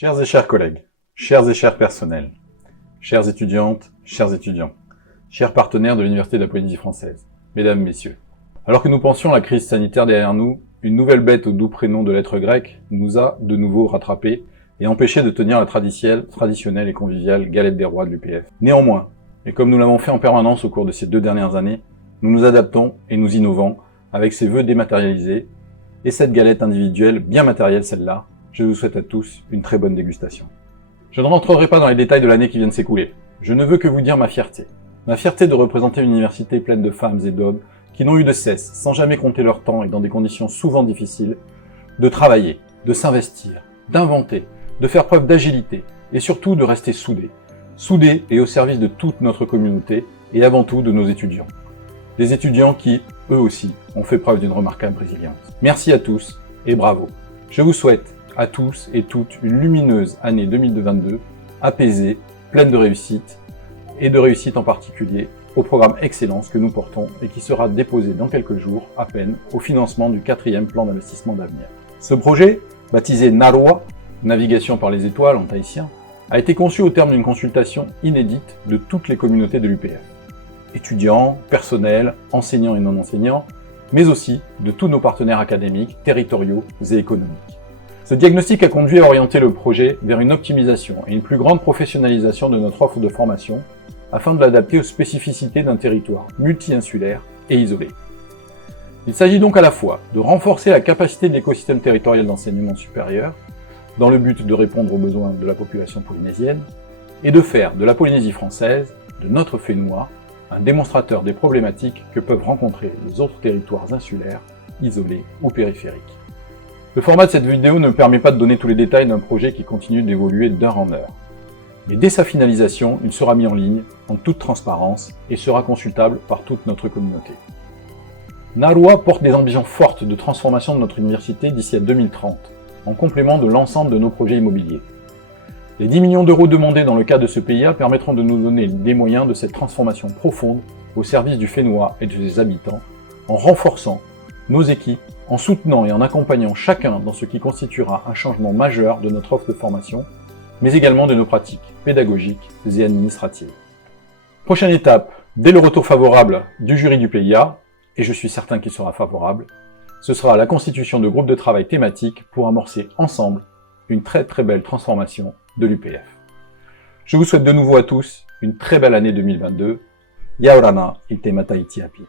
Chers et chers collègues, chers et chers personnels, chères étudiantes, chers étudiants, chers partenaires de l'Université de la Polynésie française, mesdames, messieurs. Alors que nous pensions la crise sanitaire derrière nous, une nouvelle bête au doux prénom de lettres grecques nous a de nouveau rattrapés et empêchés de tenir la traditionnelle et conviviale galette des rois de l'UPF. Néanmoins, et comme nous l'avons fait en permanence au cours de ces 2 dernières années, nous nous adaptons et nous innovons avec ces vœux dématérialisés et cette galette individuelle bien matérielle celle-là. Je vous souhaite à tous une très bonne dégustation. Je ne rentrerai pas dans les détails de l'année qui vient de s'écouler. Je ne veux que vous dire ma fierté. Ma fierté de représenter une université pleine de femmes et d'hommes qui n'ont eu de cesse, sans jamais compter leur temps et dans des conditions souvent difficiles, de travailler, de s'investir, d'inventer, de faire preuve d'agilité et surtout de rester soudés. Soudés et au service de toute notre communauté et avant tout de nos étudiants. Des étudiants qui, eux aussi, ont fait preuve d'une remarquable résilience. Merci à tous et bravo. Je vous souhaite à tous et toutes une lumineuse année 2022, apaisée, pleine de réussite, et de réussite en particulier au programme Excellence que nous portons et qui sera déposé dans quelques jours à peine au financement du 4e plan d'investissement d'avenir. Ce projet, baptisé Narwa, navigation par les étoiles en tahitien, a été conçu au terme d'une consultation inédite de toutes les communautés de l'UPF. Étudiants, personnels, enseignants et non-enseignants, mais aussi de tous nos partenaires académiques, territoriaux et économiques. Ce diagnostic a conduit à orienter le projet vers une optimisation et une plus grande professionnalisation de notre offre de formation afin de l'adapter aux spécificités d'un territoire multi-insulaire et isolé. Il s'agit donc à la fois de renforcer la capacité de l'écosystème territorial d'enseignement supérieur dans le but de répondre aux besoins de la population polynésienne et de faire de la Polynésie française, de notre Fénois, un démonstrateur des problématiques que peuvent rencontrer les autres territoires insulaires, isolés ou périphériques. Le format de cette vidéo ne permet pas de donner tous les détails d'un projet qui continue d'évoluer d'heure en heure. Mais dès sa finalisation, il sera mis en ligne, en toute transparence, et sera consultable par toute notre communauté. Narwa porte des ambitions fortes de transformation de notre université d'ici à 2030, en complément de l'ensemble de nos projets immobiliers. Les 10 millions d'euros demandés dans le cadre de ce PIA permettront de nous donner les moyens de cette transformation profonde au service du Fénois et de ses habitants, en renforçant nos équipes, en soutenant et en accompagnant chacun dans ce qui constituera un changement majeur de notre offre de formation, mais également de nos pratiques pédagogiques et administratives. Prochaine étape, dès le retour favorable du jury du PIA, et je suis certain qu'il sera favorable, ce sera la constitution de groupes de travail thématiques pour amorcer ensemble une très belle transformation de l'UPF. Je vous souhaite de nouveau à tous une très belle année 2022. Yaorana, Ite Mataiti Api.